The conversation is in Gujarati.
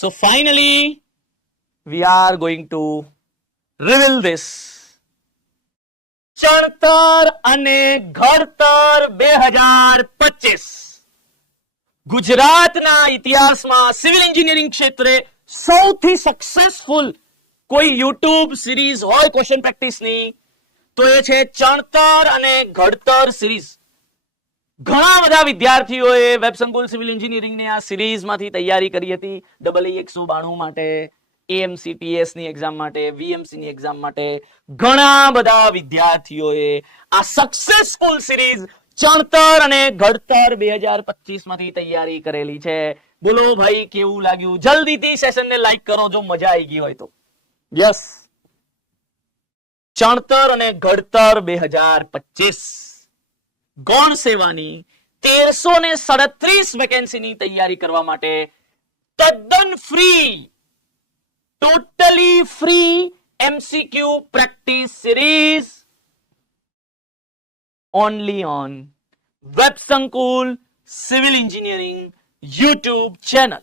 So finally, we are going to reveal this. ચણતર અને ઘડતર 2025 ગુજરાતના ઇતિહાસમાં સિવિલ એન્જિનિયરિંગ ક્ષેત્રે સૌથી સક્સેસફુલ કોઈ યુટ્યુબ સિરીઝ હોય ક્વેશ્ચન પ્રેક્ટિસની તો એ છે ચણતર અને ઘડતર સિરીઝ. ઘણા બધા વિદ્યાર્થીઓએ વેબ સંકુલ સિવિલ એન્જિનિયરિંગની આ સિરીઝમાંથી તૈયારી કરી હતી. EE 192 માટે, AMCTS ની એક્ઝામ માટે, VMC ની એક્ઝામ માટે ઘણા બધા વિદ્યાર્થીઓએ આ સક્સેસફુલ સિરીઝ ચણતર અને ઘડતર 2025 માંથી તૈયારી કરેલી છે. બોલો ભાઈ, કેવું લાગ્યું? જલ્દીથી સેશનને લાઈક કરો જો મજા આવી ગઈ હોય તો. યસ, ચણતર અને ઘડતર 2025 ગૌણ સેવાની 1337 વેકેન્સીની તૈયારી કરવા માટે તદ્દન free, totally free MCQ practice series only on web સંકુલ સિવિલ એન્જિનિયરિંગ YouTube ચેનલ.